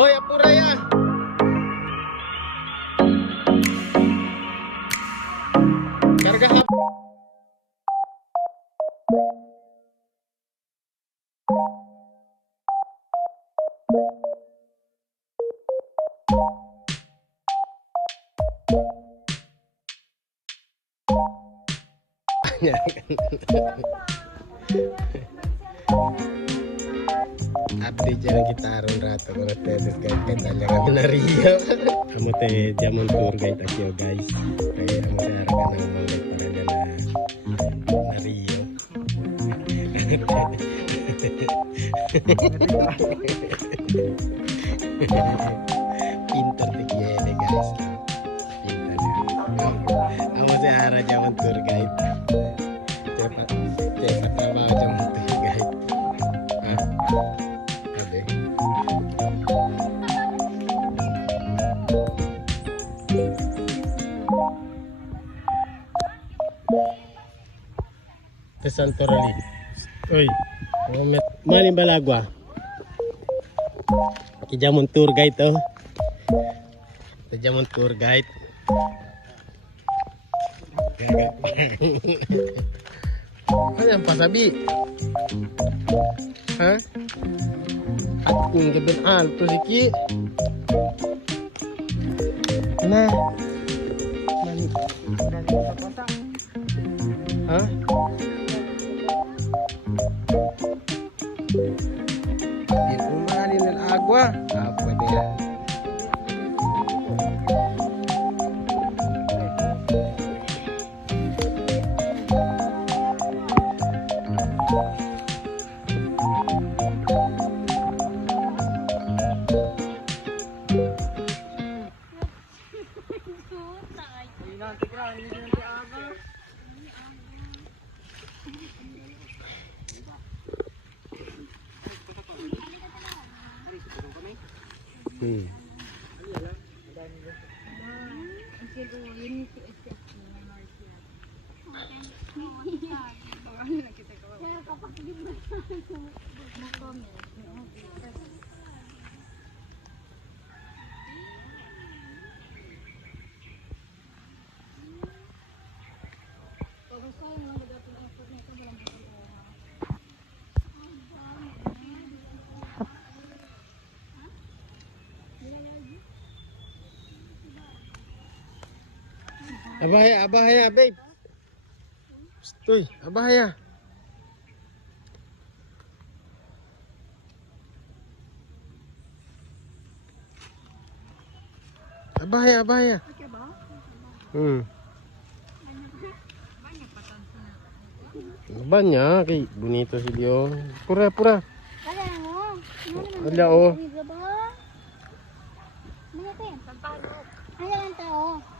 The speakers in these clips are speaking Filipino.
Hoy, pura ya. Carga HP. Yeah. update jalan kita harun rata mga tesis guys kita tanya kami iya. Kamu teh jaman tour guide ako guys. Kaya kamu teh harga ng mga pada para na iya. Rio pintar di ini guys. Pintar kamu harga jaman tour guide cepat cepat apa jaman tour guide Thank you. Sa Santo Rally. Uy, oh, met, maling balagwa. Kijamon tour guide to. Kijamon tour guide. ano yan, pasabi? Ha? At kung gabi alto si Ki. Na. Mani. Ha? Ng agua. Ah, pwede yan. Yeah. Abahaya, abaya, babe. Stoy, abaya. Abahaya, abaya. Hmm. Banyak, kay bonito si Dion. Pura, pura. Ada oh. Ada oh.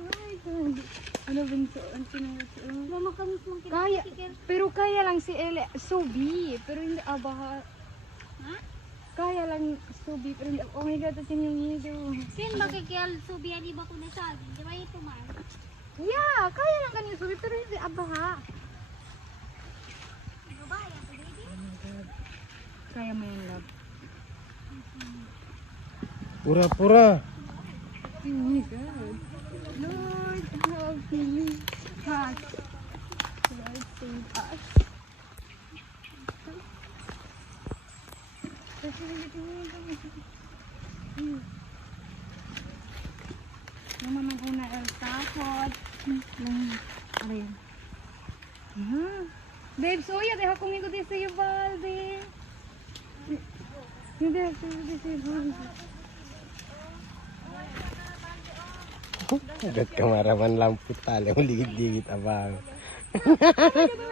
Tama, be. Ano? Ang sinuso? Mama kami mong kita. Kaya, pero kaya lang si Ele, Subi, pero hindi abaha. Ha? Kaya lang Subi, pero hindi, oh my god, ito yung nido. Sin magkikiyal subiyan iba ko na sa akin. Di ba ito man? Yeah, kaya lang kanyung Subi, pero hindi abaha. Babae, ang baby. Kaya mo yung love. Pura, pura. Oh my god. Lord, help me back. Lord, save us. Yung mamaguna el tapot. Ano yun? Ah. Babes, deja conmigo de ese balde. Deja conmigo de ese balde. Agad kamaraman lang po tali. Uligit-ligit abang.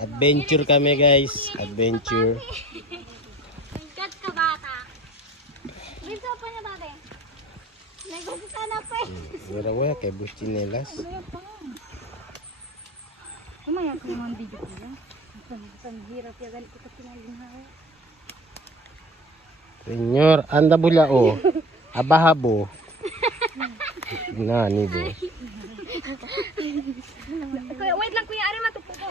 Adventure kami guys. Adventure. Wala wala kay bus chinelas. Kumaya ko naman video ko yan. Ang hirap ya ganito ka pinalinhawa. Senyor, anda bula o. Abahabo. Nani bo. Kuya, wait lang kuya, ari matupo ko.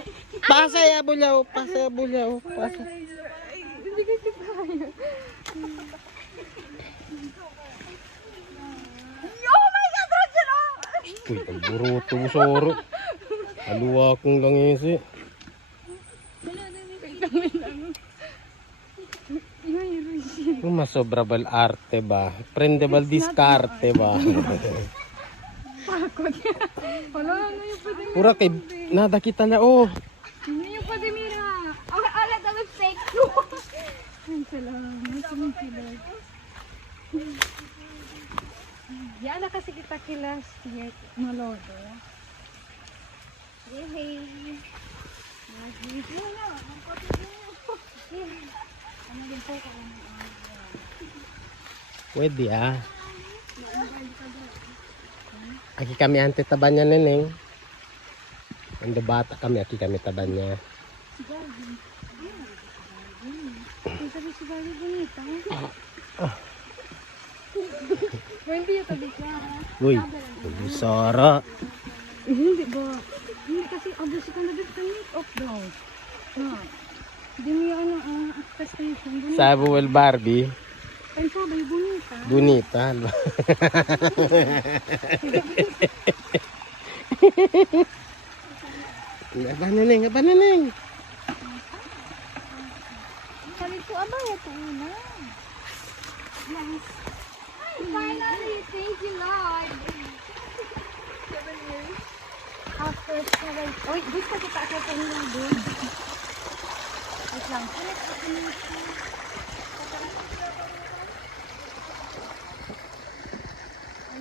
Pasaya bula o. Pasaya bula o. Pasaya. Oh my God, Roger! Uy, pagburuto mo soro. Aluwa kong langisi. Kung masobra bal arte ba? Prendebal diskarte ba? Wala, ano yung pwede Pura kay nada kita na oh. Ano yung pwede mira? Ang ala dapat fake Ang salamat. Ang salamat. Yan na kasi kita kilas. Sige, malodo. Yay! Nag-video na. Ang kote mo. Ano din po ka? Pwede ah. Aki kami ante taban niya neneng. Ando bata kami, aki kami taban niya. Ang sabi si Bali bonita. Hindi yung tabi siya. Uy, soro. Eh, hindi ba? Hindi kasi abos ko na dito make up daw. Ha? Hindi mo yung ano, ang. Bonita. Sabuel Barbie, Ay, sabi, bonita. bonita. Aba neneng,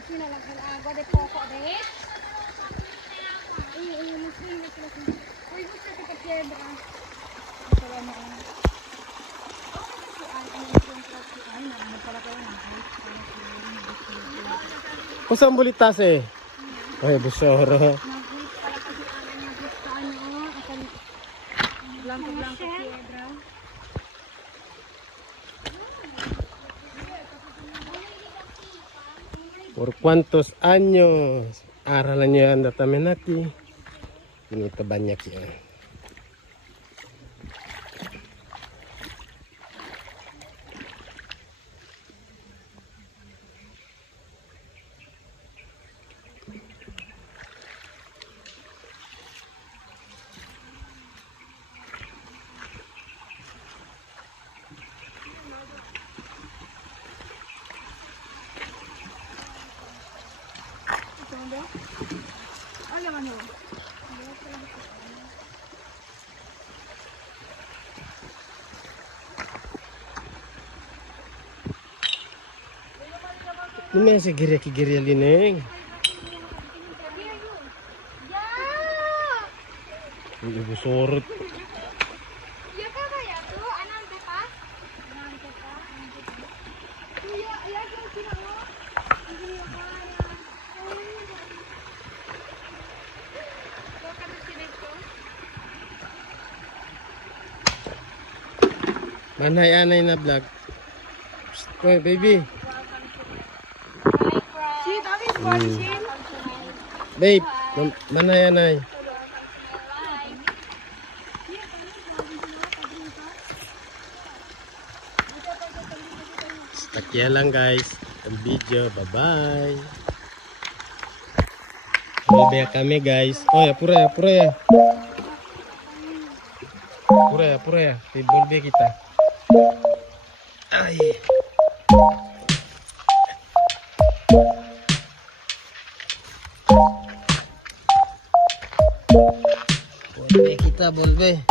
sinalagyan agwa de poco de. Ay, ay, mas rin sila. Uy, gusto kita piedra. Busoro. Blanco, blanco, ¿Por cuántos años? Aralan nyo ang datamenati. Ganito banyak yan. Ini masih gere-gere lineng. Ini busur. Ya. Manay-anay na vlog. Oy, baby. Mm. Babe, man- manay-anay. Takya lang guys. Ang video. Bye-bye. Bye kami guys. Oh ya, pura ya, pura ya. Pura ya, pura ya. Volve kita. Ahí. Volve, quita, volve.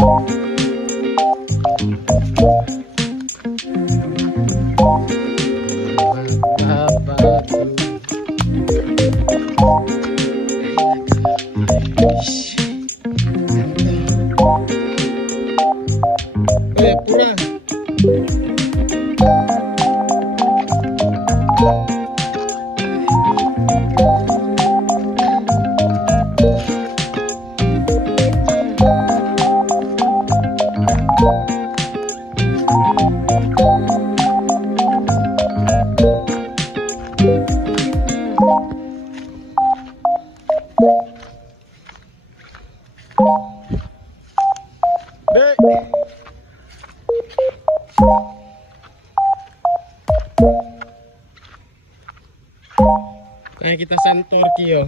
Kayak kita sentor Kio.